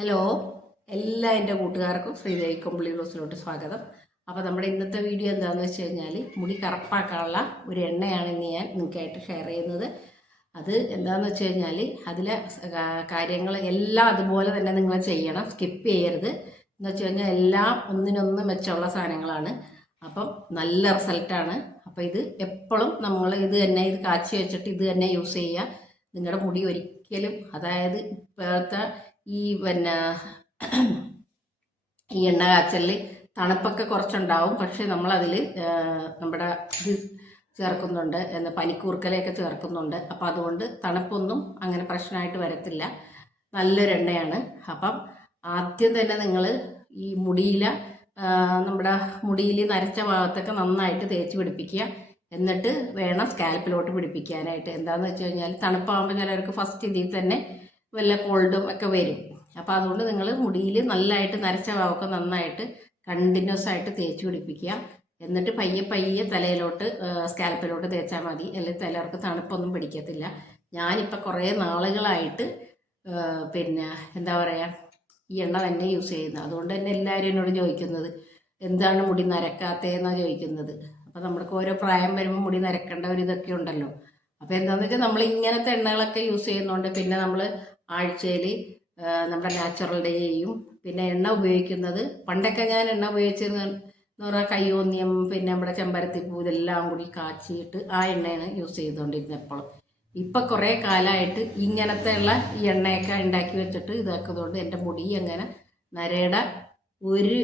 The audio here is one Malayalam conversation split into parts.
ഹലോ, എല്ലാ എൻ്റെ കൂട്ടുകാർക്കും ശ്രീദേവി കൊമ്പിളി ബ്ലോസിലോട്ട് സ്വാഗതം. അപ്പോൾ നമ്മുടെ ഇന്നത്തെ വീഡിയോ എന്താണെന്ന് വെച്ച് കഴിഞ്ഞാൽ മുടി കറുപ്പാക്കാനുള്ള ഒരു എണ്ണയാണ് ഇന്ന് ഞാൻ നിങ്ങൾക്കായിട്ട് ഷെയർ ചെയ്യുന്നത്. അത് എന്താണെന്ന് വെച്ച് കഴിഞ്ഞാൽ അതിലെ കാര്യങ്ങൾ എല്ലാം അതുപോലെ തന്നെ നിങ്ങൾ ചെയ്യണം, സ്കിപ്പ് ചെയ്യരുത്. എന്ന് വെച്ച് കഴിഞ്ഞാൽ എല്ലാം ഒന്നിനൊന്ന് മെച്ചമുള്ള സാധനങ്ങളാണ്. അപ്പം നല്ല റിസൾട്ടാണ്. അപ്പോൾ ഇത് എപ്പോഴും നമ്മൾ ഇത് കാച്ചി വെച്ചിട്ട് ഇത് തന്നെ യൂസ് ചെയ്യുക. നിങ്ങളുടെ മുടി ഒരിക്കലും, അതായത് ഇപ്പോഴത്തെ ഈ ഈ എണ്ണ കാച്ചലിൽ തണുപ്പൊക്കെ കുറച്ചുണ്ടാവും. പക്ഷെ നമ്മളതിൽ നമ്മുടെ ഇത് ചേർക്കുന്നുണ്ട്, പനിക്കൂർക്കലയൊക്കെ ചേർക്കുന്നുണ്ട്. അപ്പം അതുകൊണ്ട് തണുപ്പൊന്നും അങ്ങനെ പ്രശ്നമായിട്ട് വരത്തില്ല. നല്ലൊരു എണ്ണയാണ്. അപ്പം ആദ്യം തന്നെ നിങ്ങൾ ഈ നമ്മുടെ മുടിയിൽ നരച്ച ഭാഗത്തൊക്കെ നന്നായിട്ട് തേച്ച് പിടിപ്പിക്കുക. എന്നിട്ട് വേണം സ്കാൽപ്പിലോട്ട് പിടിപ്പിക്കാനായിട്ട്. എന്താണെന്ന് വെച്ച് കഴിഞ്ഞാൽ തണുപ്പാകുമ്പോൾ ചിലർക്ക് ഫസ്റ്റ് ഇതിൽ തന്നെ വല്ല കോൾഡും ഒക്കെ വരും. അപ്പോൾ അതുകൊണ്ട് നിങ്ങൾ മുടിയിൽ നല്ലതായിട്ട് നരച്ച ഭാഗമൊക്കെ നന്നായിട്ട് കണ്ടിന്യൂസ് ആയിട്ട് തേച്ച് പിടിപ്പിക്കുക. എന്നിട്ട് പയ്യെ പയ്യെ തലയിലോട്ട് സ്കാൽപ്പിലോട്ട് തേച്ചാൽ മതി. അല്ലെങ്കിൽ ചിലർക്ക് തണുപ്പൊന്നും പിടിക്കത്തില്ല. ഞാനിപ്പോൾ കുറേ നാളുകളായിട്ട് എന്താ പറയുക, ഈ എണ്ണ തന്നെ യൂസ് ചെയ്യുന്നത്. അതുകൊണ്ട് തന്നെ എല്ലാവരും എന്നോട് ചോദിക്കുന്നത് എന്താണ് മുടി നരക്കാത്തതെന്നാണ് ചോദിക്കുന്നത്. അപ്പോൾ നമ്മൾക്ക് ഓരോ പ്രായം വരുമ്പോൾ മുടി നരക്കേണ്ട ഒരു ഇതൊക്കെ ഉണ്ടല്ലോ. അപ്പോൾ എന്താണെന്ന് വെച്ചാൽ നമ്മൾ ഇങ്ങനത്തെ എണ്ണകളൊക്കെ യൂസ് ചെയ്യുന്നുണ്ട്. പിന്നെ നമ്മൾ ആഴ്ചയിൽ നമ്മുടെ നാച്ചുറൽ ഡേ ചെയ്യും. പിന്നെ എണ്ണ ഉപയോഗിക്കുന്നത്, പണ്ടൊക്കെ ഞാൻ എണ്ണ ഉപയോഗിച്ചതെന്ന് പറഞ്ഞാൽ കയ്യോന്നിയം, പിന്നെ നമ്മുടെ ചെമ്പരത്തിപ്പൂ, ഇതെല്ലാം കൂടി കാച്ചിയിട്ട് ആ എണ്ണയാണ് യൂസ് ചെയ്തുകൊണ്ടിരുന്നത് എപ്പോഴും. ഇപ്പം കുറേ കാലമായിട്ട് ഇങ്ങനത്തെ ഉള്ള ഈ എണ്ണയൊക്കെ ഉണ്ടാക്കി വെച്ചിട്ട് ഇതാക്കുന്നതുകൊണ്ട് എൻ്റെ മുടി അങ്ങനെ നരയുടെ ഒരു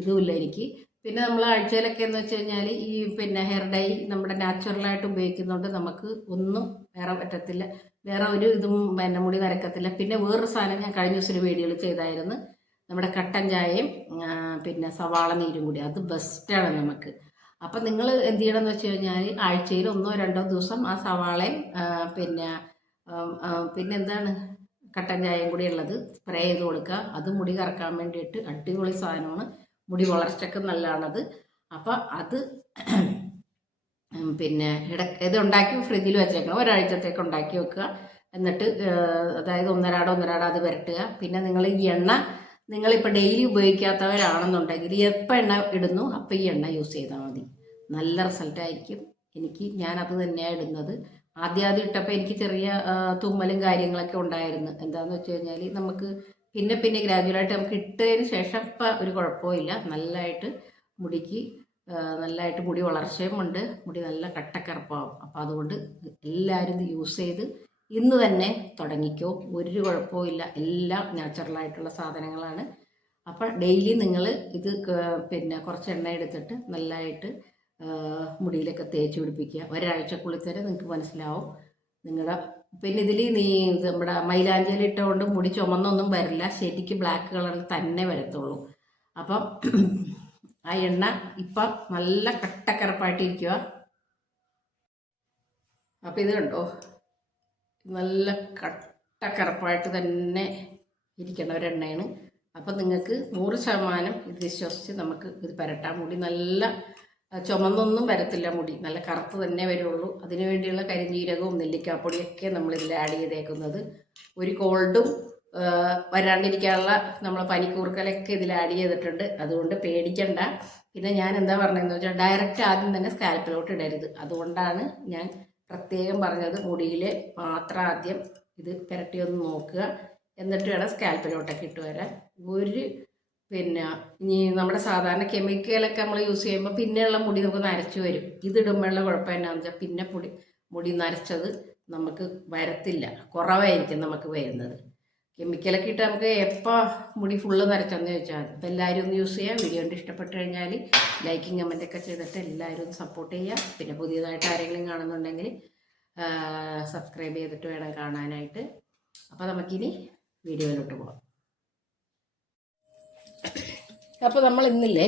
ഇതുമില്ല എനിക്ക്. പിന്നെ നമ്മൾ ആഴ്ചയിലൊക്കെ എന്ന് വെച്ച് കഴിഞ്ഞാൽ ഈ ഹെയർ ഡൈ നമ്മുടെ നാച്ചുറലായിട്ട് ഉപയോഗിക്കുന്നതുകൊണ്ട് നമുക്ക് ഒന്നും വേറെ പറ്റത്തില്ല, വേറെ ഒരു ഇതും മുടി നരക്കത്തില്ല. പിന്നെ വേറൊരു സാധനം ഞാൻ കഴിഞ്ഞ ദിവസം ഒരു വീഡിയോയിൽ ചെയ്തായിരുന്നു, നമ്മുടെ കട്ടൻ ചായയും സവാള നീരും കൂടി. അത് ബെസ്റ്റാണ് നമുക്ക്. അപ്പം നിങ്ങൾ എന്ത് ചെയ്യണമെന്ന് വെച്ച് കഴിഞ്ഞാൽ ആഴ്ചയിൽ 1-2 ദിവസം ആ സവാളയും എന്താണ് കട്ടൻ ചായയും കൂടി ഉള്ളത് സ്പ്രേ ചെയ്ത് കൊടുക്കുക. അത് മുടി കറക്കാൻ വേണ്ടിയിട്ട് അടിപൊളി സാധനമാണ്. മുടി വളർച്ചയ്ക്ക് നല്ലതാണത്. അപ്പം അത് ഇത് ഉണ്ടാക്കി ഫ്രിഡ്ജിൽ വെച്ചേക്കണം, ഒരാഴ്ചത്തേക്ക് ഉണ്ടാക്കി വെക്കുക. എന്നിട്ട് അതായത് ഒന്നരാടോ അത് പുരട്ടുക. പിന്നെ നിങ്ങൾ ഈ എണ്ണ നിങ്ങളിപ്പോൾ ഡെയിലി ഉപയോഗിക്കാത്തവരാണെന്നുണ്ടെങ്കിൽ എപ്പോൾ എണ്ണ ഇടുന്നു അപ്പോൾ ഈ എണ്ണ യൂസ് ചെയ്താൽ മതി. നല്ല റിസൾട്ടായിരിക്കും. ഞാനത് തന്നെയാണ് ഇടുന്നത്. ആദ്യം ഇട്ടപ്പോൾ എനിക്ക് ചെറിയ തുമ്മലും കാര്യങ്ങളൊക്കെ ഉണ്ടായിരുന്നു. എന്താണെന്ന് വെച്ച് കഴിഞ്ഞാൽ നമുക്ക് പിന്നെ ഗ്രാജുവലായിട്ട് നമുക്ക് ഇട്ടതിന് ശേഷം ഇപ്പം ഒരു കുഴപ്പമില്ല. നല്ലതായിട്ട് മുടി വളർച്ചയും ഉണ്ട്, മുടി നല്ല കട്ടക്കറുപ്പാവും. അപ്പം അതുകൊണ്ട് എല്ലാവരും ഇത് യൂസ് ചെയ്ത് ഇന്ന് തന്നെ തുടങ്ങിക്കോ, ഒരു കുഴപ്പമില്ല. എല്ലാം നാച്ചുറലായിട്ടുള്ള സാധനങ്ങളാണ്. അപ്പം ഡെയിലി നിങ്ങൾ ഇത് കുറച്ച് എണ്ണ എടുത്തിട്ട് നല്ലതായിട്ട് മുടിയിലൊക്കെ തേച്ച് പിടിപ്പിക്കുക. ഒരാഴ്ചക്കുള്ളിൽ തന്നെ നിങ്ങൾക്ക് മനസ്സിലാവും നിങ്ങളുടെ. പിന്നെ ഇതിൽ നമ്മുടെ മൈലാഞ്ചിയിൽ ഇട്ടുകൊണ്ട് മുടി ചുമന്നൊന്നും വരില്ല, ശരിക്കും ബ്ലാക്ക് കളറിൽ തന്നെ വരത്തുള്ളൂ. അപ്പം ആ എണ്ണ ഇപ്പം നല്ല കട്ടക്കറുപ്പായിട്ടിരിക്കുക. അപ്പം ഇത് കണ്ടോ, നല്ല കട്ടക്കറുപ്പായിട്ട് തന്നെ ഇരിക്കുന്ന ഒരെണ്ണയാണ്. അപ്പം നിങ്ങൾക്ക് 100% ഇത് വിശ്വസിച്ച് നമുക്ക് ഇത് പുരട്ടാം. മുടി നല്ല ചുമന്നൊന്നും വരത്തില്ല, മുടി നല്ല കറുത്ത് തന്നെ വരുള്ളൂ. അതിനു വേണ്ടിയുള്ള കരിഞ്ജീരകവും നെല്ലിക്കാപ്പൊടിയൊക്കെ നമ്മളിതിൽ ആഡ് ചെയ്തേക്കുന്നത്. ഒരു കോൾഡും വരാണ്ടിരിക്കാനുള്ള നമ്മൾ പനിക്കൂർക്കലൊക്കെ ഇതിൽ ആഡ് ചെയ്തിട്ടുണ്ട്. അതുകൊണ്ട് പേടിക്കണ്ട. പിന്നെ ഞാൻ എന്താ പറഞ്ഞതെന്ന് വെച്ചാൽ ഡയറക്റ്റ് ആദ്യം തന്നെ സ്കാൽപ്പിലോട്ട് ഇടരുത്. അതുകൊണ്ടാണ് ഞാൻ പ്രത്യേകം പറഞ്ഞത് മുടിയിൽ മാത്രം ആദ്യം ഇത് പുരട്ടിയൊന്ന് നോക്കുക. എന്നിട്ട് വേണം സ്കാൽപ്പിലോട്ടൊക്കെ ഇട്ട് വരാൻ. ഇനി നമ്മുടെ സാധാരണ കെമിക്കലൊക്കെ നമ്മൾ യൂസ് ചെയ്യുമ്പോൾ പിന്നെയുള്ള മുടി നമുക്ക് നരച്ചു വരും. ഇതിടുമ്പോഴുള്ള കുഴപ്പം എന്നാന്ന് വെച്ചാൽ പിന്നെ മുടി നരച്ചത് നമുക്ക് വരത്തില്ല, കുറവായിരിക്കും നമുക്ക് വരുന്നത്. കെമിക്കലൊക്കെ ഇട്ട് നമുക്ക് എപ്പോൾ മുടി ഫുള്ള് നരച്ചെന്ന് ചോദിച്ചാൽ മതി. അപ്പോൾ എല്ലാവരും ഒന്ന് യൂസ് ചെയ്യുക. വീഡിയോ കൊണ്ട് ഇഷ്ടപ്പെട്ട് കഴിഞ്ഞാൽ ലൈക്കും കമൻറ്റൊക്കെ ചെയ്തിട്ട് എല്ലാവരും ഒന്ന് സപ്പോർട്ട് ചെയ്യുക. പിന്നെ പുതിയതായിട്ട് ആരെങ്കിലും കാണുന്നുണ്ടെങ്കിൽ സബ്സ്ക്രൈബ് ചെയ്തിട്ട് വേണം കാണാനായിട്ട്. അപ്പോൾ നമുക്കിനി വീഡിയോയിലോട്ട് പോകാം. അപ്പോൾ നമ്മൾ ഇന്നില്ലേ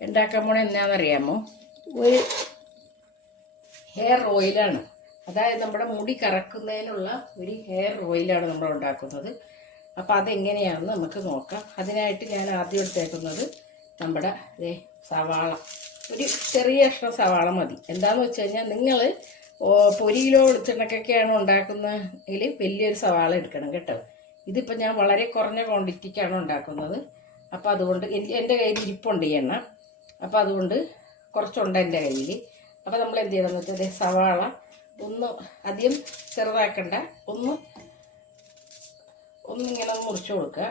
ഉണ്ടാക്കാൻ പോണ എന്നാണെന്നറിയാമോ, ഒരു ഹെയർ ഓയിലാണ്. അതായത് നമ്മുടെ മുടി കറക്കുന്നതിനുള്ള ഒരു ഹെയർ ഓയിലാണ് നമ്മൾ ഉണ്ടാക്കുന്നത്. അപ്പോൾ അതെങ്ങനെയാണെന്ന് നമുക്ക് നോക്കാം. അതിനായിട്ട് ഞാൻ ആദ്യം എടുത്തേക്കുന്നത് നമ്മുടെ സവാള, ഒരു ചെറിയ കഷ്ണം സവാള മതി. എന്താണെന്ന് വെച്ച് കഴിഞ്ഞാൽ നിങ്ങൾ പൊരിയിലോ വെളിച്ചെണ്ണക്കൊക്കെയാണ് ഉണ്ടാക്കുന്നതെങ്കിൽ വലിയൊരു സവാള എടുക്കണം കേട്ടോ. ഇതിപ്പോൾ ഞാൻ വളരെ കുറഞ്ഞ ക്വാണ്ടിറ്റിക്കാണ് ഉണ്ടാക്കുന്നത്. അപ്പോൾ അതുകൊണ്ട് എൻ്റെ കയ്യിൽ ഇരിപ്പുണ്ട് ഈ എണ്ണ. അപ്പോൾ അതുകൊണ്ട് കുറച്ചുണ്ട് എൻ്റെ കയ്യിൽ. അപ്പോൾ നമ്മൾ എന്ത് ചെയ്യണമെന്ന് വെച്ചാൽ സവാള ഒന്ന് അധികം ചെറുതാക്കണ്ട, ഒന്നിങ്ങനെ മുറിച്ച് കൊടുക്കുക.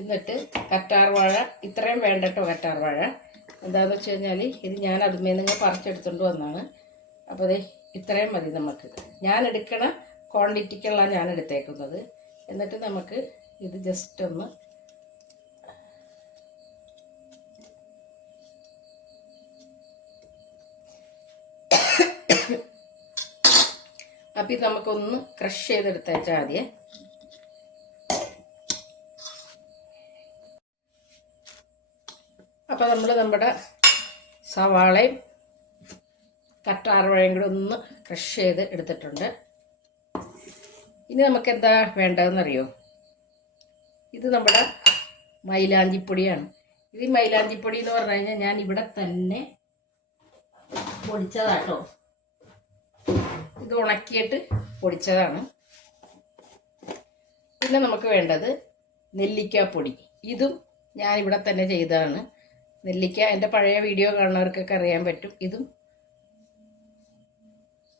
എന്നിട്ട് കറ്റാർവാഴ ഇത്രയും വേണ്ട കേട്ടോ. കറ്റാർവാഴ എന്താണെന്ന് വെച്ച് കഴിഞ്ഞാൽ ഇത് ഞാൻ അതുമേ നിങ്ങൾ പറിച്ചെടുത്തുകൊണ്ട് വന്നതാണ്. അപ്പോൾ അതെ ഇത്രയും മതി നമുക്ക്. ഞാൻ എടുക്കണ ക്വാണ്ടിറ്റിക്കുള്ള ഞാൻ എടുത്തേക്കുന്നത്. എന്നിട്ട് നമുക്ക് ഇത് ജസ്റ്റ് ഒന്ന് അപ്പം ഇത് നമുക്കൊന്ന് ക്രഷ് ചെയ്തെടുത്തേച്ചാൽ ആദ്യം. അപ്പോൾ നമ്മൾ നമ്മുടെ സവാളയും കറ്റാർവാഴയും കൂടെ ഒന്ന് ക്രഷ് ചെയ്ത് എടുത്തിട്ടുണ്ട്. ഇനി നമുക്ക് എന്താ വേണ്ടതെന്നറിയോ? ഇത് നമ്മുടെ മൈലാഞ്ചിപ്പൊടിയാണ്. ഇത് ഈ മൈലാഞ്ചിപ്പൊടി എന്ന് പറഞ്ഞു കഴിഞ്ഞാൽ ഞാൻ ഇവിടെ തന്നെ പൊടിച്ചതാട്ടോ. ഇത് ഉണക്കിയിട്ട് പൊടിച്ചതാണ്. പിന്നെ നമുക്ക് വേണ്ടത് നെല്ലിക്കാപ്പൊടി. ഇതും ഞാനിവിടെ തന്നെ ചെയ്തതാണ്. നെല്ലിക്ക എൻ്റെ പഴയ വീഡിയോ കാണുന്നവർക്കൊക്കെ അറിയാൻ പറ്റും. ഇതും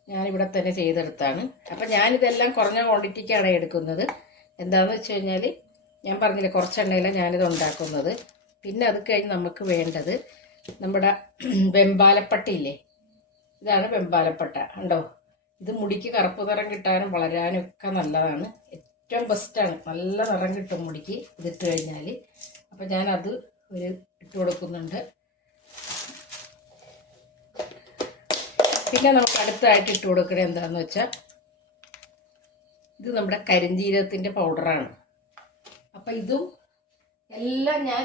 ഞാനിവിടെ തന്നെ ചെയ്തെടുത്താണ്. അപ്പം ഞാനിതെല്ലാം കുറഞ്ഞ ക്വാണ്ടിറ്റിക്കാണ് എടുക്കുന്നത്. എന്താണെന്ന് വെച്ച് കഴിഞ്ഞാൽ ഞാൻ പറഞ്ഞില്ലേ കുറച്ച് എണ്ണയിലാണ് ഞാനിത് ഉണ്ടാക്കുന്നത്. പിന്നെ അത് കഴിഞ്ഞ് നമുക്ക് വേണ്ടത് നമ്മുടെ വെമ്പാലപ്പട്ടയില്ലേ, ഇതാണ് വെമ്പാലപ്പട്ട. ഉണ്ടോ? ഇത് മുടിക്ക് കറുപ്പ് നിറം കിട്ടാനും വളരാനും ഒക്കെ നല്ലതാണ്. ഏറ്റവും ബെസ്റ്റാണ്. നല്ല നിറം കിട്ടും മുടിക്ക് ഇതിട്ട് കഴിഞ്ഞാൽ. അപ്പം ഞാനത് ഇട്ട് കൊടുക്കുന്നുണ്ട്. പിന്നെ നമുക്ക് അടുത്തായിട്ട് ഇട്ട് കൊടുക്കുന്നത് എന്താണെന്ന് വെച്ചാൽ ഇത് നമ്മുടെ കരിഞ്ജീരകത്തിൻ്റെ പൗഡറാണ്. അപ്പം ഇതും എല്ലാം ഞാൻ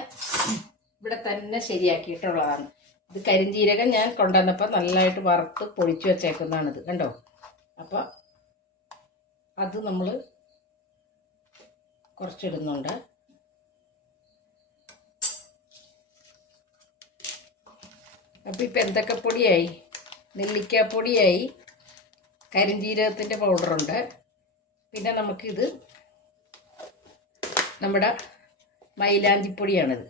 ഇവിടെ തന്നെ ശരിയാക്കിയിട്ടുള്ളതാണ്. ഇത് കരിഞ്ജീരകം ഞാൻ കൊണ്ടുവന്നപ്പോൾ നല്ലതായിട്ട് വറുത്ത് പൊടിച്ചു വച്ചേക്കുന്നതാണിത്. കണ്ടോ? അപ്പോൾ അത് നമ്മൾ കുറച്ചിടുന്നുണ്ട്. അപ്പോൾ ഇപ്പം എന്തൊക്കെ പൊടിയായി? നെല്ലിക്കാപ്പൊടിയായി, കരിഞ്ജീരകത്തിൻ്റെ പൗഡറുണ്ട്, പിന്നെ നമുക്കിത് നമ്മുടെ മൈലാഞ്ചിപ്പൊടിയാണിത്.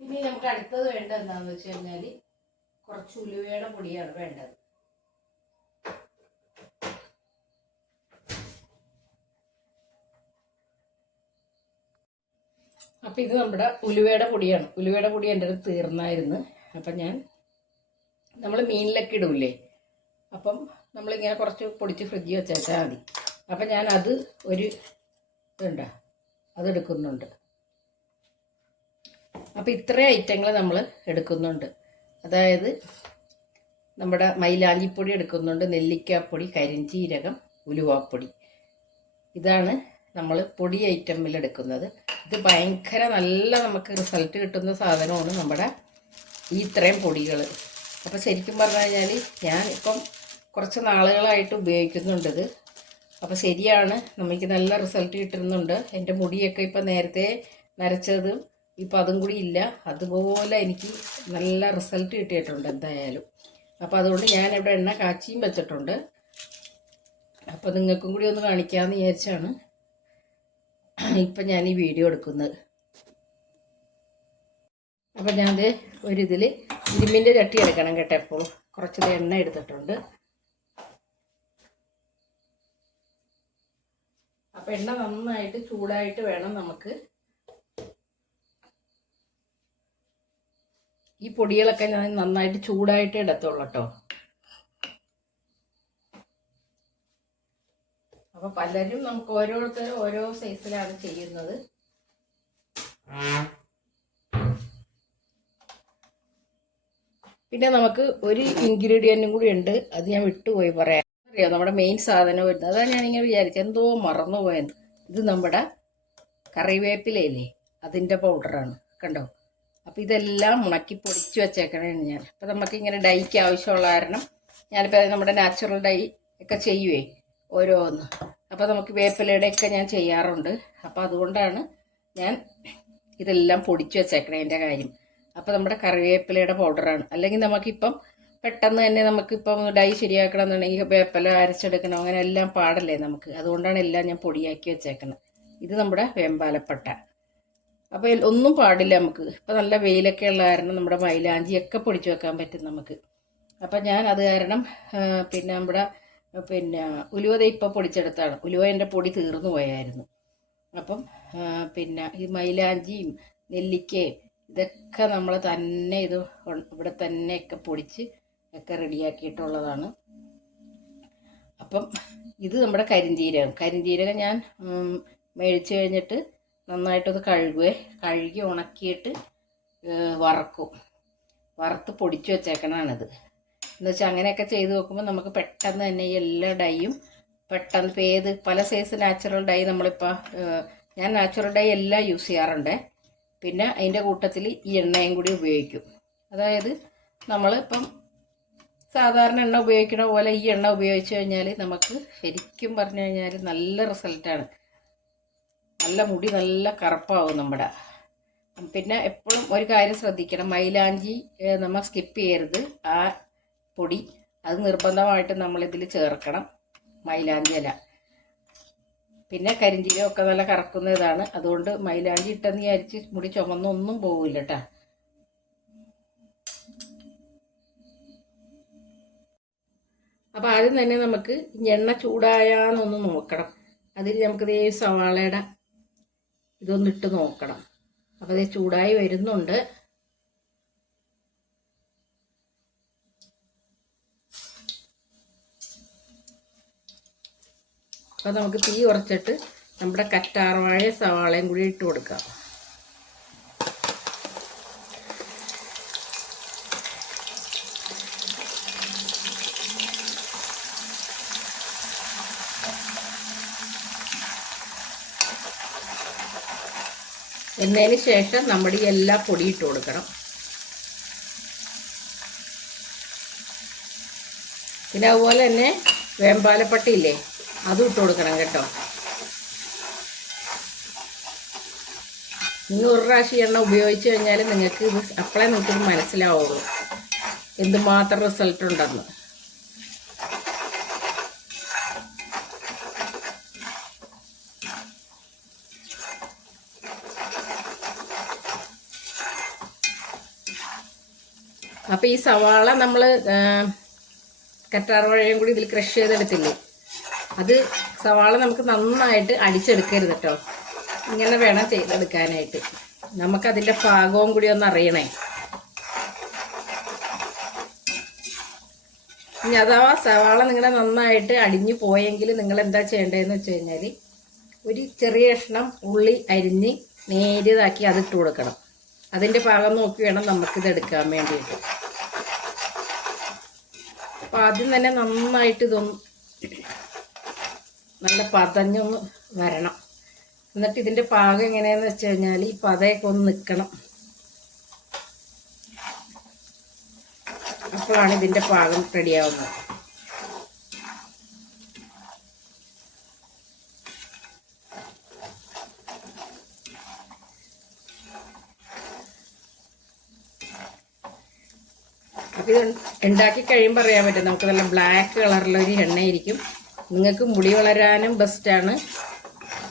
ഇനി നമുക്ക് അടുത്തത് വേണ്ടത് എന്താണെന്ന് വെച്ച് കഴിഞ്ഞാൽ കുറച്ച് ഉലുവയുടെ പൊടിയാണ് വേണ്ടത്. അപ്പം ഇത് നമ്മുടെ ഉലുവയുടെ പൊടിയാണ്. ഉലുവയുടെ പൊടി എൻ്റെ അടുത്ത് തീർന്നായിരുന്നു. അപ്പം നമ്മൾ മീനിലൊക്കെ ഇടൂലേ, അപ്പം നമ്മളിങ്ങനെ കുറച്ച് പൊടിച്ച് ഫ്രിഡ്ജിൽ വെച്ചാൽ മതി. അപ്പം അത് ഇതുണ്ട്, അതെടുക്കുന്നുണ്ട്. അപ്പം ഇത്രയും ഐറ്റങ്ങൾ നമ്മൾ എടുക്കുന്നുണ്ട്. അതായത് നമ്മുടെ മൈലാഞ്ചിപ്പൊടി എടുക്കുന്നുണ്ട്, നെല്ലിക്കാപ്പൊടി, കരിഞ്ജീരകം, ഉലുവാപ്പൊടി. ഇതാണ് നമ്മൾ പൊടി ഐറ്റമിൽ എടുക്കുന്നത്. ഇത് ഭയങ്കര നല്ല നമുക്ക് റിസൾട്ട് കിട്ടുന്ന സാധനമാണ് നമ്മുടെ ഈ ഇത്രയും പൊടികൾ. അപ്പോൾ ശരിക്കും പറഞ്ഞു കഴിഞ്ഞാൽ ഞാനിപ്പം കുറച്ച് നാളുകളായിട്ട് ഉപയോഗിക്കുന്നുണ്ട്. അപ്പോൾ ശരിയാണ്, നമുക്ക് നല്ല റിസൾട്ട് കിട്ടുന്നുണ്ട്. എൻ്റെ മുടിയൊക്കെ ഇപ്പം നേരത്തെ നരച്ചതും ഇപ്പം അതും കൂടി ഇല്ല, അതുപോലെ എനിക്ക് നല്ല റിസൾട്ട് കിട്ടിയിട്ടുണ്ട് എന്തായാലും. അപ്പോൾ അതുകൊണ്ട് ഞാനിവിടെ എണ്ണ കാച്ചിയും വെച്ചിട്ടുണ്ട്. അപ്പോൾ നിങ്ങൾക്കും കൂടി ഒന്ന് കാണിക്കാമെന്ന് വിചാരിച്ചാണ് ഇപ്പം ഞാൻ ഈ വീഡിയോ എടുക്കുന്നത്. അപ്പം ഞാൻ ഒരിതിൽ ഇരുമ്പിൻ്റെ ചട്ടി എടുക്കണം കേട്ടോ. എപ്പോൾ കുറച്ച് എണ്ണ എടുത്തിട്ടുണ്ട്. അപ്പം എണ്ണ നന്നായിട്ട് ചൂടായിട്ട് വേണം നമുക്ക് ഈ പൊടികളൊക്കെ ഞാൻ നന്നായിട്ട് ചൂടായിട്ട് ഇടത്തുള്ളൂ കേട്ടോ. അപ്പോൾ പലരും നമുക്ക് ഓരോരുത്തരും ഓരോ സൈസിലാണ് ചെയ്യുന്നത്. പിന്നെ നമുക്ക് ഒരു ഇൻഗ്രീഡിയൻറ്റും കൂടി ഉണ്ട്, അത് ഞാൻ വിട്ടുപോയി പറയാം. അറിയാം, നമ്മുടെ മെയിൻ സാധനം വരുന്നത് അതാണ്. ഞാനിങ്ങനെ വിചാരിച്ചത് എന്തോ മറന്നുപോയത്. ഇത് നമ്മുടെ കറിവേപ്പിലയില്ലേ, അതിൻ്റെ പൗഡറാണ്. കണ്ടോ? അപ്പോൾ ഇതെല്ലാം ഉണക്കി പൊടിച്ച് വെച്ചേക്കണേണ് ഞാൻ. അപ്പോൾ നമുക്കിങ്ങനെ ഡൈക്ക് ആവശ്യമുള്ള കാരണം ഞാനിപ്പോൾ നമ്മുടെ നാച്ചുറൽ ഡൈ ഒക്കെ ചെയ്യുവേ ഓരോന്ന്. അപ്പോൾ നമുക്ക് വേപ്പിലയുടെയൊക്കെ ഞാൻ ചെയ്യാറുണ്ട്. അപ്പോൾ അതുകൊണ്ടാണ് ഞാൻ ഇതെല്ലാം പൊടിച്ച് വെച്ചേക്കണതിൻ്റെ കാര്യം. അപ്പോൾ നമ്മുടെ കറിവേപ്പിലയുടെ പൗഡറാണ്. അല്ലെങ്കിൽ നമുക്കിപ്പം പെട്ടെന്ന് തന്നെ നമുക്കിപ്പം ഡൈ ശരിയാക്കണം എന്നുണ്ടെങ്കിൽ വേപ്പില അരച്ചെടുക്കണം, അങ്ങനെ എല്ലാം പാടല്ലേ നമുക്ക്. അതുകൊണ്ടാണ് എല്ലാം ഞാൻ പൊടിയാക്കി വെച്ചേക്കുന്നത്. ഇത് നമ്മുടെ വേമ്പാലപ്പട്ട. അപ്പോൾ ഒന്നും പാടില്ല നമുക്ക്. ഇപ്പം നല്ല വെയിലൊക്കെ ഉള്ള കാരണം നമ്മുടെ മൈലാഞ്ചിയൊക്കെ പൊടിച്ച് വെക്കാൻ പറ്റും നമുക്ക്. അപ്പം ഞാൻ അത് കാരണം പിന്നെ നമ്മുടെ ഉലുവ ഇപ്പം പൊടിച്ചെടുത്താണ്. ഉലുവേൻ്റെ പൊടി തീർന്നു പോയായിരുന്നു. അപ്പം പിന്നെ ഈ മൈലാഞ്ചിയും നെല്ലിക്കയും ഇതൊക്കെ നമ്മൾ തന്നെ ഇവിടെ തന്നെയൊക്കെ പൊടിച്ച് ഒക്കെ റെഡിയാക്കിയിട്ടുള്ളതാണ്. അപ്പം ഇത് നമ്മുടെ കരിഞ്ജീരകം ഞാൻ മേടിച്ച് കഴിഞ്ഞിട്ട് നന്നായിട്ടത് കഴുകി ഉണക്കിയിട്ട് വറുത്ത് പൊടിച്ച് വെച്ചേക്കണാണിത്. എന്ന് വെച്ചാൽ അങ്ങനെയൊക്കെ ചെയ്ത് നോക്കുമ്പോൾ നമുക്ക് പെട്ടെന്ന് തന്നെ ഈ എല്ലാ ഡൈയും പെട്ടെന്ന് ഇപ്പോൾ പല സൈസ് നാച്ചുറൽ ഡൈ നമ്മളിപ്പോൾ ഞാൻ നാച്ചുറൽ ഡൈ എല്ലാം യൂസ് ചെയ്യാറുണ്ട്. പിന്നെ അതിൻ്റെ കൂട്ടത്തിൽ ഈ എണ്ണയും കൂടി ഉപയോഗിക്കും. അതായത് നമ്മളിപ്പം സാധാരണ എണ്ണ ഉപയോഗിക്കണ പോലെ ഈ എണ്ണ ഉപയോഗിച്ച് കഴിഞ്ഞാൽ നമുക്ക് ശരിക്കും പറഞ്ഞു കഴിഞ്ഞാൽ നല്ല റിസൾട്ടാണ്. നല്ല മുടി നല്ല കറുപ്പാവും നമ്മുടെ. പിന്നെ എപ്പോഴും ഒരു കാര്യം ശ്രദ്ധിക്കണം, മൈലാഞ്ചി നമ്മൾ സ്കിപ്പ് ചെയ്യരുത്. ആ പൊടി അത് നിർബന്ധമായിട്ട് നമ്മളിതിൽ ചേർക്കണം, മൈലാഞ്ചി ഇല. പിന്നെ കരിഞ്ചീരകമൊക്കെ നല്ല കറക്കുന്ന ഇതാണ്. അതുകൊണ്ട് മൈലാഞ്ചി ഇട്ടെന്ന് വിചാരിച്ച് മുടി ചുമന്നൊന്നും പോവില്ല കേട്ടോ. അപ്പോൾ ആദ്യം തന്നെ നമുക്ക് എണ്ണ ചൂടായാന്നൊന്ന് നോക്കണം. അതിൽ നമുക്കിതേ സവാളയുടെ ഇതൊന്നിട്ട് നോക്കണം. അപ്പോൾ ഇത് ചൂടായി വരുന്നുണ്ട്. അപ്പോൾ നമുക്ക് തീ കുറച്ചിട്ട് നമ്മുടെ കറ്റാർവാഴ സവാളയും കൂടി ഇട്ട് കൊടുക്കാം. എന്നതിന് ശേഷം നമ്മുടെ ഈ എല്ലാ പൊടി ഇട്ട് കൊടുക്കണം. പിന്നെ അതുപോലെ തന്നെ വേമ്പാലപ്പട്ടയില്ലേ, അതും ഇട്ട് കൊടുക്കണം കേട്ടോ. നിങ്ങൾ ഒരു പ്രാവശ്യം എണ്ണ ഉപയോഗിച്ച് കഴിഞ്ഞാൽ നിങ്ങൾക്ക് ഇത് അപ്പോഴേ നമുക്കിത് മനസ്സിലാവുള്ളൂ എന്തുമാത്രം റിസൾട്ട് ഉണ്ടെന്ന്. അപ്പോൾ ഈ സവാള നമ്മൾ കറ്റാർവാഴയും കൂടി ഇതിൽ ക്രഷ് ചെയ്തെടുത്തില്ലേ, അത് സവാള നമുക്ക് നന്നായിട്ട് അടിച്ചെടുക്കരുത് കേട്ടോ. ഇങ്ങനെ വേണം ചെയ്തെടുക്കാനായിട്ട്. നമുക്കതിൻ്റെ പാകവും കൂടി ഒന്ന് അറിയണേ. ഇനി അഥവാ സവാള നിങ്ങളുടെ നന്നായിട്ട് അടിഞ്ഞു പോയെങ്കിൽ നിങ്ങൾ എന്താ ചെയ്യേണ്ടതെന്ന് വെച്ച് കഴിഞ്ഞാൽ ഒരു ചെറിയ കഷ്ണം ഉള്ളി അരിഞ്ഞ് നേരിയതാക്കി അതിട്ട് കൊടുക്കണം. അതിൻ്റെ പാകം നോക്കി വേണം നമുക്കിത് എടുക്കാൻ വേണ്ടിയിട്ട്. അപ്പോൾ ആദ്യം തന്നെ നന്നായിട്ട് ഇതൊന്ന് നല്ല പതഞ്ഞൊന്ന് വരണം. എന്നിട്ട് ഇതിൻ്റെ പാകം എങ്ങനെയാണെന്ന് വെച്ച് കഴിഞ്ഞാൽ ഈ പതയൊക്കെ ഒന്ന് നിൽക്കണം. അപ്പോഴാണ് ഇതിൻ്റെ പാകം റെഡിയാവുന്നത്. അപ്പോൾ ഇത് ഉണ്ടാക്കി കഴിയുമ്പോൾ അറിയാൻ പറ്റും. നമുക്ക് നല്ല ബ്ലാക്ക് കളറിലൊരു എണ്ണയായിരിക്കും. നിങ്ങൾക്ക് മുടി വളരാനും ബെസ്റ്റാണ്.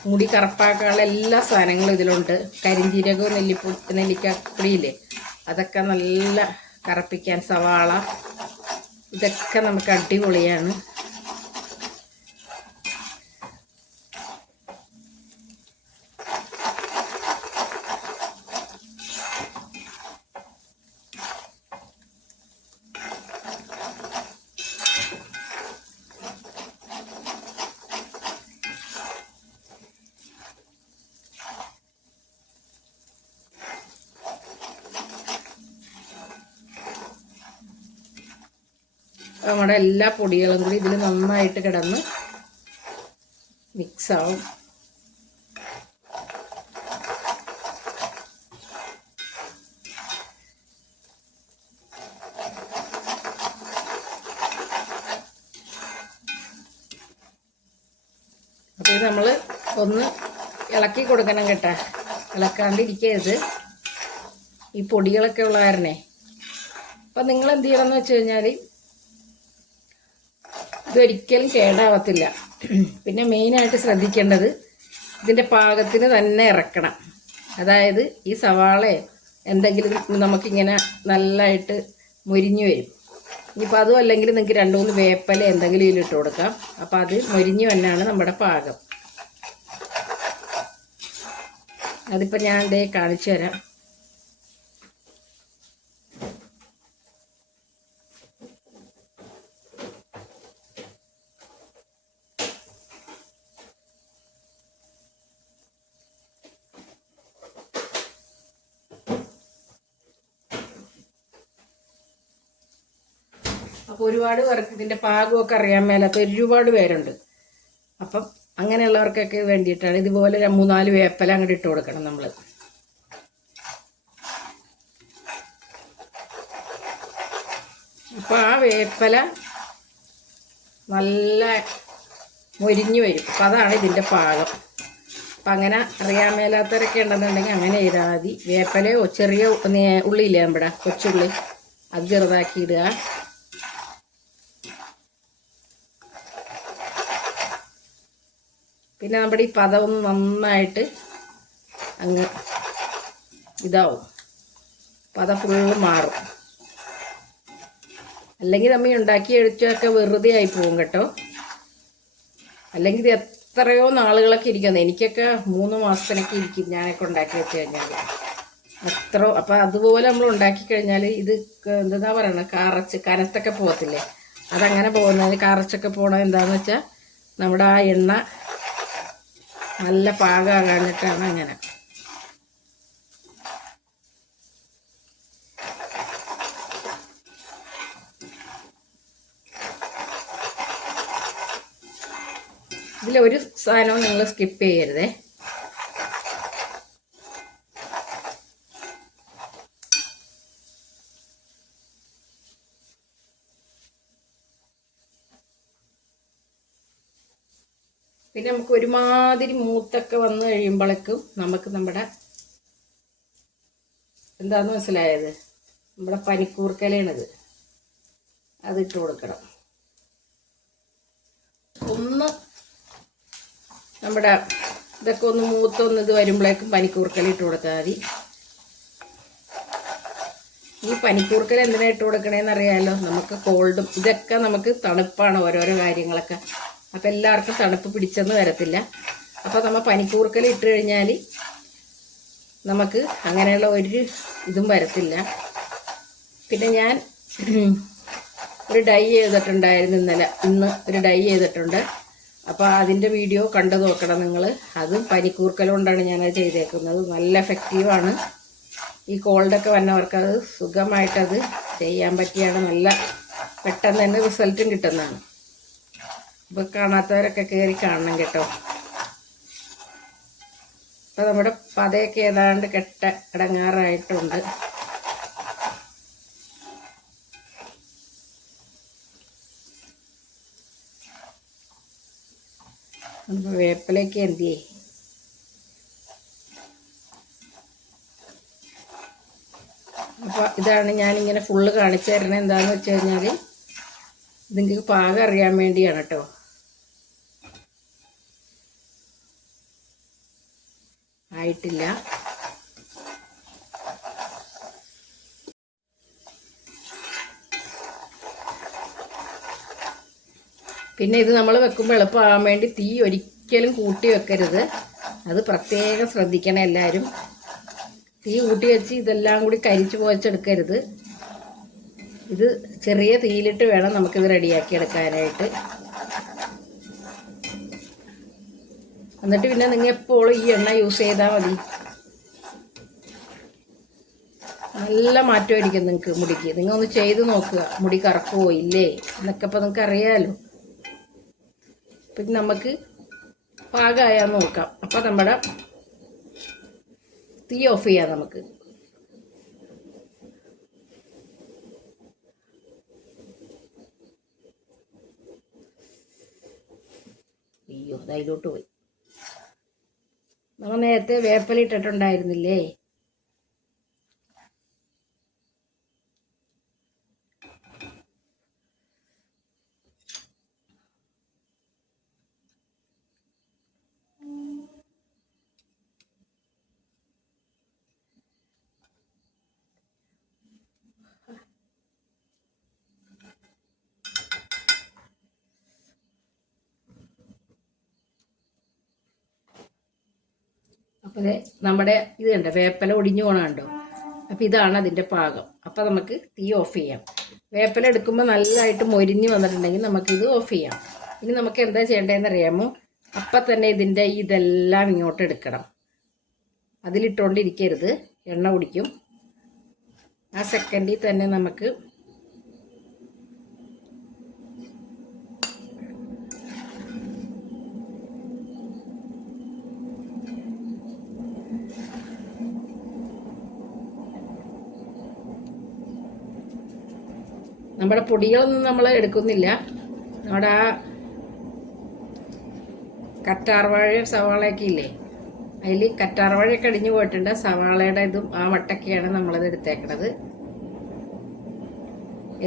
മുടി കറുപ്പാക്കാനുള്ള എല്ലാ സാധനങ്ങളും ഇതിലുണ്ട്. കരിഞ്ജീരകവും നെല്ലിക്കപ്പൊടിയില്ലേ, അതൊക്കെ നല്ല കറുപ്പിക്കാൻ, സവാള, ഇതൊക്കെ നമുക്ക് അടിപൊളിയാണ്. നമ്മുടെ എല്ലാ പൊടികളും കൂടി ഇതിൽ നന്നായിട്ട് കിടന്ന് മിക്സാവും. അപ്പോൾ ഇത് നമ്മൾ ഒന്ന് ഇളക്കി കൊടുക്കണം കേട്ടോ. ഇളക്കാണ്ടിരിക്കരുത്. ഈ പൊടികളൊക്കെ ഉള്ള കാരണേ അപ്പം നിങ്ങൾ എന്ത് ചെയ്യണമെന്ന് വെച്ച് കഴിഞ്ഞാൽ ഇതൊരിക്കലും കേടാവത്തില്ല. പിന്നെ മെയിനായിട്ട് ശ്രദ്ധിക്കേണ്ടത് ഇതിൻ്റെ പാകത്തിന് തന്നെ ഇറക്കണം. അതായത് ഈ സവാളയോ എന്തെങ്കിലും നമുക്കിങ്ങനെ നല്ലതായിട്ട് മൊരിഞ്ഞ് വരും. ഇനിയിപ്പോൾ അതും അല്ലെങ്കിൽ നിങ്ങൾക്ക് 2-3 വേപ്പല എന്തെങ്കിലും ഇതിലിട്ട് കൊടുക്കാം. അപ്പോൾ അത് മൊരിഞ്ഞ് തന്നെയാണ് നമ്മുടെ പാകം. അതിപ്പോൾ ഞാൻ ദേ കാണിച്ചു തരാം. അപ്പോൾ ഒരുപാട് പേർക്ക് ഇതിൻ്റെ പാകമൊക്കെ അറിയാൻ മേലാത്ത ഒരുപാട് പേരുണ്ട്. അപ്പം അങ്ങനെയുള്ളവർക്കൊക്കെ വേണ്ടിയിട്ടാണ് ഇതുപോലെ 3-4 വേപ്പല അങ്ങോട്ട് ഇട്ട് കൊടുക്കണം നമ്മൾ. അപ്പോൾ ആ വേപ്പല നല്ല മൊരിഞ്ഞു വരും. അപ്പം അതാണ് ഇതിൻ്റെ പാകം. അപ്പം അങ്ങനെ അറിയാൻ മേലാത്തവരൊക്കെ ഉണ്ടെന്നുണ്ടെങ്കിൽ അങ്ങനെ ചെയ്താൽ മതി. വേപ്പലയോ ചെറിയ ഉള്ളിയില്ലേ നമ്മുടെ കൊച്ചുള്ളി, അത് ചെറുതാക്കി ഇടുക. പിന്നെ നമ്മുടെ ഈ പദമൊന്ന് നന്നായിട്ട് അങ്ങ് ഇതാവും, പദം ഫുള്ള് മാറും. അല്ലെങ്കിൽ നമ്മൾ ഉണ്ടാക്കി എടുത്തൊക്കെ വെറുതെ ആയി പോകും കേട്ടോ. അല്ലെങ്കിൽ ഇത് എത്രയോ നാളുകളൊക്കെ ഇരിക്കുന്നത്. എനിക്കൊക്കെ 3 മാസത്തിനൊക്കെ ഇരിക്കും ഞാനൊക്കെ ഉണ്ടാക്കി വെച്ച് കഴിഞ്ഞാൽ. അപ്പം അതുപോലെ നമ്മൾ ഉണ്ടാക്കി കഴിഞ്ഞാൽ ഇത് എന്താ പറയണത്, കനത്തൊക്കെ പോകത്തില്ലേ, അതങ്ങനെ പോകുന്നത്. കറച്ചൊക്കെ പോകണം എന്താണെന്ന് വെച്ചാൽ നമ്മുടെ ആ എണ്ണ നല്ല പാകമാകാഞ്ഞിട്ടാണ് അങ്ങനെ. ഇതിലൊരു സാധനവും നിങ്ങൾ സ്കിപ്പ് ചെയ്യരുതേ. പിന്നെ നമുക്ക് ഒരുമാതിരി മൂത്തൊക്കെ വന്നു കഴിയുമ്പോഴേക്കും നമുക്ക് നമ്മുടെ എന്താന്ന് മനസ്സിലായത്, നമ്മുടെ പനിക്കൂർക്കലയാണിത്, അതിട്ട് കൊടുക്കണം. ഒന്ന് നമ്മുടെ ഇതൊക്കെ ഒന്ന് മൂത്തൊന്ന് ഇത് വരുമ്പോഴേക്കും പനിക്കൂർക്കല ഇട്ട് കൊടുത്താൽ മതി. ഈ പനിക്കൂർക്കല എന്തിനാ ഇട്ട് കൊടുക്കണേന്ന് അറിയാമല്ലോ, നമുക്ക് കോൾഡും ഇതൊക്കെ നമുക്ക് തണുപ്പാണ് ഓരോരോ കാര്യങ്ങളൊക്കെ. അപ്പം എല്ലാവർക്കും തണുപ്പ് പിടിച്ചെന്ന് വരത്തില്ല. അപ്പോൾ നമ്മൾ പനിക്കൂർക്കല ഇട്ട് കഴിഞ്ഞാൽ നമുക്ക് അങ്ങനെയുള്ള ഒരു ഇതും വരത്തില്ല. പിന്നെ ഞാൻ ഒരു ഡൈ ചെയ്തിട്ടുണ്ടായിരുന്നു ഇന്ന് ഒരു ഡൈ ചെയ്തിട്ടുണ്ട്. അപ്പോൾ അതിൻ്റെ വീഡിയോ കണ്ടു നോക്കണം നിങ്ങൾ. അതും പനിക്കൂർക്കല കൊണ്ടാണ് ഞാനത് ചെയ്തേക്കുന്നത്. നല്ല എഫക്റ്റീവാണ്. ഈ കോൾഡൊക്കെ വന്നവർക്കത് സുഖമായിട്ടത് ചെയ്യാൻ പറ്റിയാണ്. നല്ല പെട്ടെന്ന് തന്നെ റിസൾട്ടും കിട്ടുന്നതാണ്. അപ്പോൾ കാണാത്തവരൊക്കെ കയറി കാണണം കേട്ടോ. അപ്പോൾ നമ്മുടെ പതയൊക്കെ ഏതാണ്ട് അടങ്ങാറായിട്ടുണ്ട്. വേപ്പിലേക്ക് എന്തിയേ അപ്പോൾ ഇതാണ് ഞാനിങ്ങനെ ഫുള്ള് കാണിച്ചു തരണത്. എന്താണെന്ന് വെച്ച് കഴിഞ്ഞാൽ നിങ്ങൾക്ക് പാകം അറിയാൻ വേണ്ടിയാണ് കേട്ടോ. ആയിട്ടില്ല. പിന്നെ ഇത് നമ്മൾ വെക്കുമ്പോൾ എളുപ്പമാകാൻ വേണ്ടി തീ ഒരിക്കലും കൂട്ടി വെക്കരുത്. അത് പ്രത്യേകം ശ്രദ്ധിക്കണം എല്ലാവരും. തീ കൂട്ടി വെച്ച് ഇതെല്ലാം കൂടി കരിച്ച് പോച്ചെടുക്കരുത്. ഇത് ചെറിയ തീയിലിട്ട് വേണം നമുക്കിത് റെഡിയാക്കി എടുക്കാനായിട്ട്. എന്നിട്ട് പിന്നെ നിങ്ങൾ എപ്പോഴും ഈ എണ്ണ യൂസ് ചെയ്താൽ മതി. നല്ല മാറ്റമായിരിക്കും നിങ്ങൾക്ക് മുടിക്ക്. നിങ്ങൾ ഒന്ന് ചെയ്ത് നോക്കുക, മുടി കറക്കുമോ ഇല്ലേ എന്നൊക്കെ അപ്പോൾ നിങ്ങൾക്ക് അറിയാമല്ലോ. പിന്നെ നമുക്ക് പാകമായാൽ നോക്കാം. അപ്പോൾ നമ്മുടെ തീ ഓഫ് ചെയ്യാം നമുക്ക്. അയ്യോ അതിലോട്ട് പോയി. നമ്മൾ നേരത്തെ വേപ്പല ഇട്ടിട്ടുണ്ടായിരുന്നില്ലേ, അപ്പോൾ നമ്മുടെ ഇത് കണ്ടോ, വേപ്പില ഒടിഞ്ഞു പോകണുണ്ടോ? അപ്പോൾ ഇതാണ് അതിൻ്റെ പാകം. അപ്പോൾ നമുക്ക് തീ ഓഫ് ചെയ്യാം. വേപ്പില എടുക്കുമ്പോൾ നല്ലതായിട്ട് മൊരിഞ്ഞ് വന്നിട്ടുണ്ടെങ്കിൽ നമുക്കിത് ഓഫ് ചെയ്യാം. ഇനി നമുക്ക് എന്താ ചെയ്യേണ്ടതെന്ന് അറിയാമോ? അപ്പം തന്നെ ഇതിൻ്റെ ഇതെല്ലാം ഇങ്ങോട്ട് എടുക്കണം. അതിലിട്ടുകൊണ്ടിരിക്കരുത്, എണ്ണ കുടിക്കും. ആ സെക്കൻഡിൽ തന്നെ നമുക്ക് നമ്മുടെ പൊടികളൊന്നും നമ്മൾ എടുക്കുന്നില്ല. നമ്മുടെ ആ കറ്റാർവാഴയും സവാളയൊക്കെ ഇല്ലേ, അതിൽ കറ്റാർവാഴയൊക്കെ അടിഞ്ഞു പോയിട്ടുണ്ട്. സവാളയുടെ ഇതും ആ വട്ടൊക്കെയാണ് നമ്മളത് എടുത്തേക്കണത്.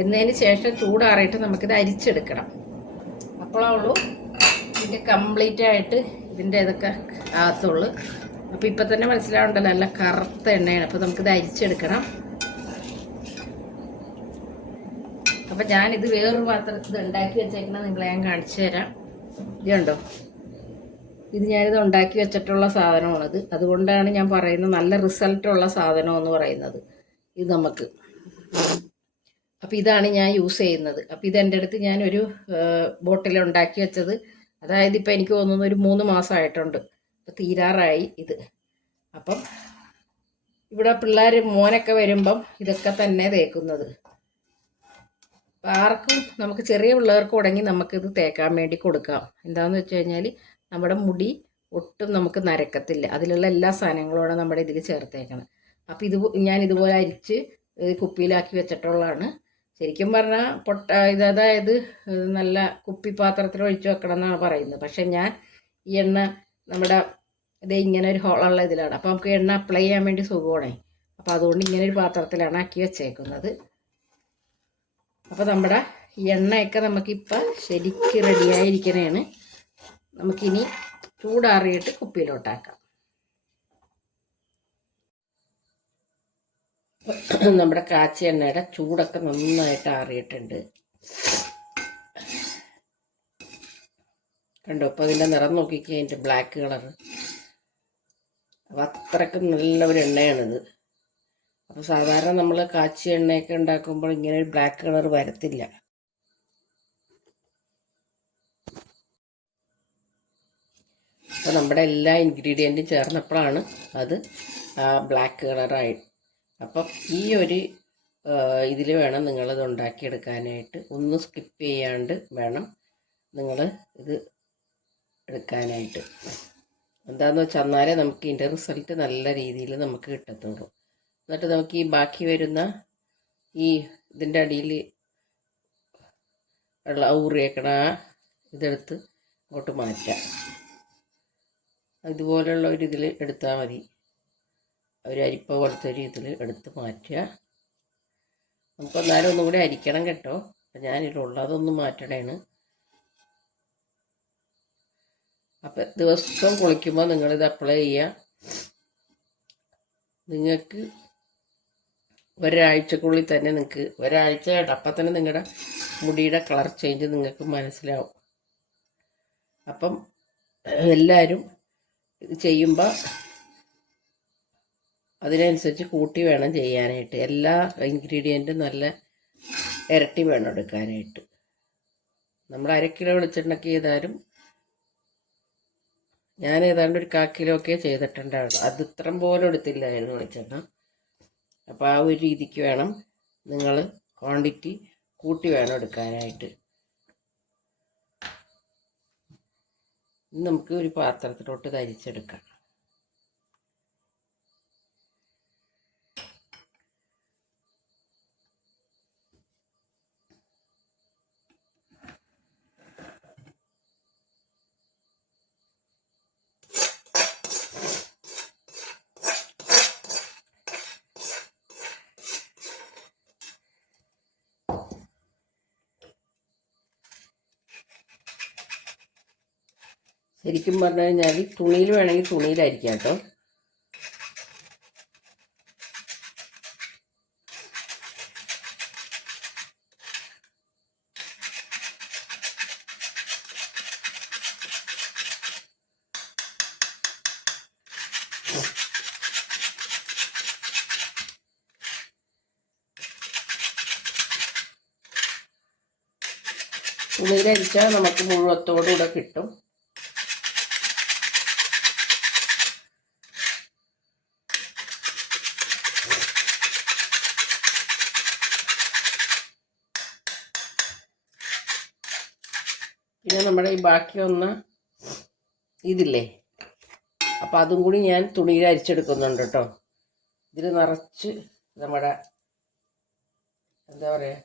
എന്നതിന് ശേഷം ചൂടാറിയിട്ട് നമുക്കിത് അരിച്ചെടുക്കണം. അപ്പോഴുള്ളൂ ഇതിൻ്റെ കംപ്ലീറ്റ് ആയിട്ട് ഇതിൻ്റെ ഇതൊക്കെ ആകത്തുള്ളൂ. അപ്പോൾ ഇപ്പം തന്നെ മനസ്സിലാവുണ്ടല്ലോ, നല്ല കറുത്ത എണ്ണയാണ്. അപ്പോൾ നമുക്കിത് അരിച്ചെടുക്കണം. അപ്പം ഞാനിത് വേറൊരു പാത്രത്തിൽ ഉണ്ടാക്കി വെച്ചേക്കണം, നിങ്ങളെ ഞാൻ കാണിച്ചു തരാം. ഇതുണ്ടോ, ഇത് ഞാനിത് ഉണ്ടാക്കി വെച്ചിട്ടുള്ള സാധനമാണത്. അതുകൊണ്ടാണ് ഞാൻ പറയുന്നത് നല്ല റിസൾട്ടുള്ള സാധനം എന്ന് പറയുന്നത് ഇത് നമുക്ക്. അപ്പം ഇതാണ് ഞാൻ യൂസ് ചെയ്യുന്നത്. അപ്പം ഇതെൻ്റെ അടുത്ത് ഞാനൊരു ബോട്ടിൽ ഉണ്ടാക്കി വെച്ചത്, അതായത് ഇപ്പം എനിക്ക് തോന്നുന്നു ഒരു 3 മാസമായിട്ടുണ്ട്. അപ്പം തീരാറായി ഇത്. അപ്പം ഇവിടെ പിള്ളേർ മോനൊക്കെ വരുമ്പം ഇതൊക്കെ തന്നെ തേക്കുന്നത്. അപ്പം ആർക്കും, നമുക്ക് ചെറിയ പിള്ളേർക്ക് തുടങ്ങി നമുക്കിത് തേക്കാൻ വേണ്ടി കൊടുക്കാം. എന്താണെന്ന് വെച്ച് കഴിഞ്ഞാൽ നമ്മുടെ മുടി ഒട്ടും നമുക്ക് നരക്കത്തില്ല. അതിലുള്ള എല്ലാ സാധനങ്ങളോടെ നമ്മുടെ ഇതിൽ ചേർത്തേക്കണം. അപ്പം ഞാൻ ഇതുപോലെ അരിച്ച് കുപ്പിയിലാക്കി വെച്ചിട്ടുള്ളതാണ്. ശരിക്കും പറഞ്ഞാൽ അതായത് നല്ല കുപ്പിപ്പാത്രത്തിൽ ഒഴിച്ച് വെക്കണം എന്നാണ് പറയുന്നത്. പക്ഷെ ഞാൻ ഈ എണ്ണ നമ്മുടെ ഇങ്ങനെ ഒരു ഹോളുള്ള ഇതിലാണ്. അപ്പോൾ നമുക്ക് എണ്ണ അപ്ലൈ ചെയ്യാൻ വേണ്ടി സുഖമാണേ. അപ്പോൾ അതുകൊണ്ട് ഇങ്ങനെ ഒരു പാത്രത്തിലാണ് ആക്കി വെച്ചേക്കുന്നത്. അപ്പോൾ നമ്മുടെ എണ്ണയൊക്കെ നമുക്കിപ്പോൾ ശരിക്ക് റെഡിയായിരിക്കണേണ്. നമുക്കിനി ചൂടാറിയിട്ട് കുപ്പിയിലോട്ടാക്കാം. നമ്മുടെ കാച്ചിയ എണ്ണയുടെ ചൂടൊക്കെ നന്നായിട്ട് ആറിയിട്ടുണ്ട്. കണ്ടോ, അപ്പോൾ അതിൻ്റെ നിറം നോക്കിക്കുക, അതിൻ്റെ ബ്ലാക്ക് കളറ്. അപ്പോൾ അത്രയ്ക്ക് നല്ല ഒരു എണ്ണയാണിത്. അപ്പോൾ സാധാരണ നമ്മൾ കാച്ചിയ എണ്ണയൊക്കെ ഉണ്ടാക്കുമ്പോൾ ഇങ്ങനെ ഒരു ബ്ലാക്ക് കളർ വരത്തില്ല. അപ്പോൾ നമ്മുടെ എല്ലാ ഇൻഗ്രീഡിയൻറ്റും ചേർന്നപ്പോഴാണ് അത് ബ്ലാക്ക് കളറായി. അപ്പം ഈ ഒരു ഇതിൽ വേണം നിങ്ങളിത് ഉണ്ടാക്കിയെടുക്കാനായിട്ട്. ഒന്നും സ്കിപ്പ് ചെയ്യാണ്ട് വേണം നിങ്ങൾ ഇത് എടുക്കാനായിട്ട്. എന്താണെന്ന് വെച്ചാൽ എന്നാലേ നമുക്ക് ഇതിൻ്റെ റിസൾട്ട് നല്ല രീതിയിൽ നമുക്ക് കിട്ടത്തുള്ളൂ. എന്നിട്ട് നമുക്ക് ഈ ബാക്കി വരുന്ന ഈ ഇതിൻ്റെ അടിയിൽ ഉള്ള ഊറിയേക്കണ ഇതെടുത്ത് അങ്ങോട്ട് മാറ്റാം. ഇതുപോലുള്ള ഒരു ഇതിൽ എടുത്താൽ മതി. ഒരു അരിപ്പ പോലത്തെ ഒരു ഇതിൽ എടുത്ത് മാറ്റുക. നമുക്ക് എന്നാലും ഒന്നും കൂടി അരിക്കണം കേട്ടോ. അപ്പം ഞാനിതുള്ളതൊന്നും മാറ്റണേണ്. അപ്പം ദിവസം കുളിക്കുമ്പോൾ നിങ്ങളിത് അപ്ലൈ ചെയ്യുക. നിങ്ങൾക്ക് ഒരാഴ്ചക്കുള്ളിൽ തന്നെ നിങ്ങൾക്ക് ഒരാഴ്ച അപ്പം തന്നെ നിങ്ങളുടെ മുടിയുടെ കളർ ചേഞ്ച് നിങ്ങൾക്ക് മനസ്സിലാവും. അപ്പം എല്ലാവരും ഇത് ചെയ്യുമ്പോൾ അതിനനുസരിച്ച് കൂട്ടി വേണം ചെയ്യാനായിട്ട്. എല്ലാ ഇൻഗ്രീഡിയൻറ്റും നല്ല ഇരട്ടി വേണം എടുക്കാനായിട്ട്. നമ്മൾ 1/2 കിലോ വെളിച്ചെണ്ണയ്ക്ക് ചെയ്താലും ഞാൻ ഏതാണ്ട് ഒരു 1/4 കിലോ ഒക്കെ ചെയ്തിട്ടുണ്ടായിരുന്നു. അത് ഇത്രയും പോലും എടുത്തില്ലായിരുന്നു വെളിച്ചെണ്ണ. അപ്പോൾ ആ ഒരു രീതിക്ക് വേണം നിങ്ങൾ ക്വാണ്ടിറ്റി കൂട്ടി വേണം എടുക്കാനായിട്ട്. നമുക്ക് ഒരു പാത്രത്തിലോട്ട് ധരിച്ചെടുക്കാം. ശരിക്കും പറഞ്ഞു കഴിഞ്ഞാൽ തുണിയിൽ വേണമെങ്കിൽ തുണിയിലായിരിക്കാം കേട്ടോ. തുണിയിലരിച്ചാൽ നമുക്ക് മുഴുവത്തോടുകൂടെ കിട്ടും. പിന്നെ നമ്മുടെ ഈ ബാക്കി വന്ന ഇതില്ലേ, അപ്പം അതും കൂടി ഞാൻ തുണിയിൽ അരിച്ചെടുക്കുന്നുണ്ട് കേട്ടോ. ഇതിൽ നിറച്ച് നമ്മുടെ എന്താ പറയുക,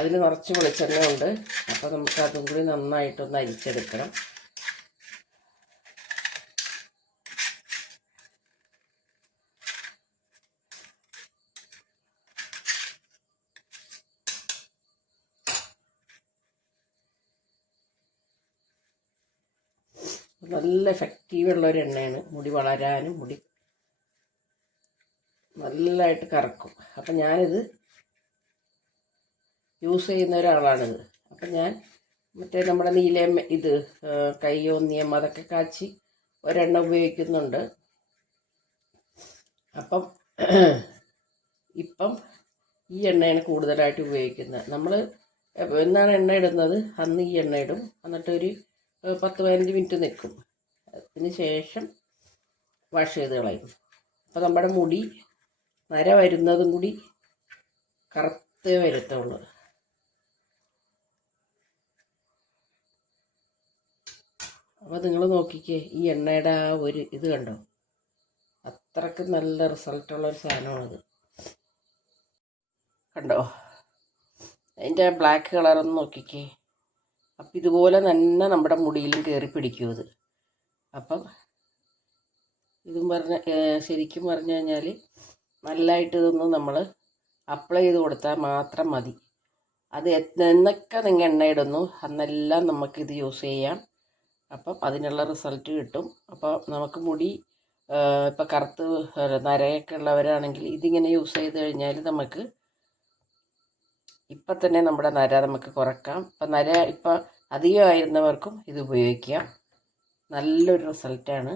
അതിൽ നിറച്ച് വെളിച്ചെണ്ണ ഉണ്ട്. അപ്പോൾ നമുക്ക് അതും കൂടി നന്നായിട്ടൊന്ന് അരിച്ചെടുക്കണം. നല്ല എഫക്റ്റീവുള്ളൊരു എണ്ണയാണ്. മുടി വളരാനും മുടി നല്ലതായിട്ട് കറക്കും. അപ്പം ഞാനിത് യൂസ് ചെയ്യുന്ന ഒരാളാണിത്. അപ്പം ഞാൻ മറ്റേ നമ്മുടെ നീലയം ഇത് കയ്യോന്നിയം അതൊക്കെ കാച്ചി ഒരെണ്ണ ഉപയോഗിക്കുന്നുണ്ട്. അപ്പം ഇപ്പം ഈ എണ്ണയാണ് കൂടുതലായിട്ട് ഉപയോഗിക്കുന്നത്. നമ്മൾ എന്നാണ് എണ്ണ ഇടുന്നത് അന്ന് ഈ എണ്ണ ഇടും. എന്നിട്ടൊരു 10-15 മിനിറ്റ് നിൽക്കും. അതിന് ശേഷം വാഷ് ചെയ്ത് കളയും. അപ്പോൾ നമ്മുടെ മുടി നര വരുന്നതും കൂടി കറുത്തേ വരുത്തുള്ളൂ. അപ്പോൾ നിങ്ങൾ നോക്കിക്കേ, ഈ എണ്ണയുടെ ആ ഒരു ഇത് കണ്ടോ, അത്രയ്ക്ക് നല്ല റിസൾട്ടുള്ളൊരു സാധനമാണിത്. കണ്ടോ അതിൻ്റെ ബ്ലാക്ക് കളറൊന്ന് നോക്കിക്കേ. അപ്പം ഇതുപോലെ തന്നെ നമ്മുടെ മുടിയിലും കയറി പിടിക്കും ഇത്. അപ്പം ഇതും ശരിക്കും പറഞ്ഞു കഴിഞ്ഞാൽ നല്ലതായിട്ട് ഇതൊന്നും നമ്മൾ അപ്ലൈ ചെയ്ത് കൊടുത്താൽ മാത്രം മതി. അത് എന്നൊക്കെ നിങ്ങൾ എണ്ണ ഇടുന്നു അന്നെല്ലാം നമുക്കിത് യൂസ് ചെയ്യാം. അപ്പം അതിനുള്ള റിസൾട്ട് കിട്ടും. അപ്പോൾ നമുക്ക് മുടി ഇപ്പം കറുത്ത് നരയൊക്കെ ഉള്ളവരാണെങ്കിൽ ഇതിങ്ങനെ യൂസ് ചെയ്ത് കഴിഞ്ഞാൽ നമുക്ക് ഇപ്പം തന്നെ നമ്മുടെ നര നമുക്ക് കുറക്കാം. ഇപ്പം നര ഇപ്പം അധികമായിരുന്നവർക്കും ഇത് ഉപയോഗിക്കാം. നല്ലൊരു റിസൾട്ടാണ്.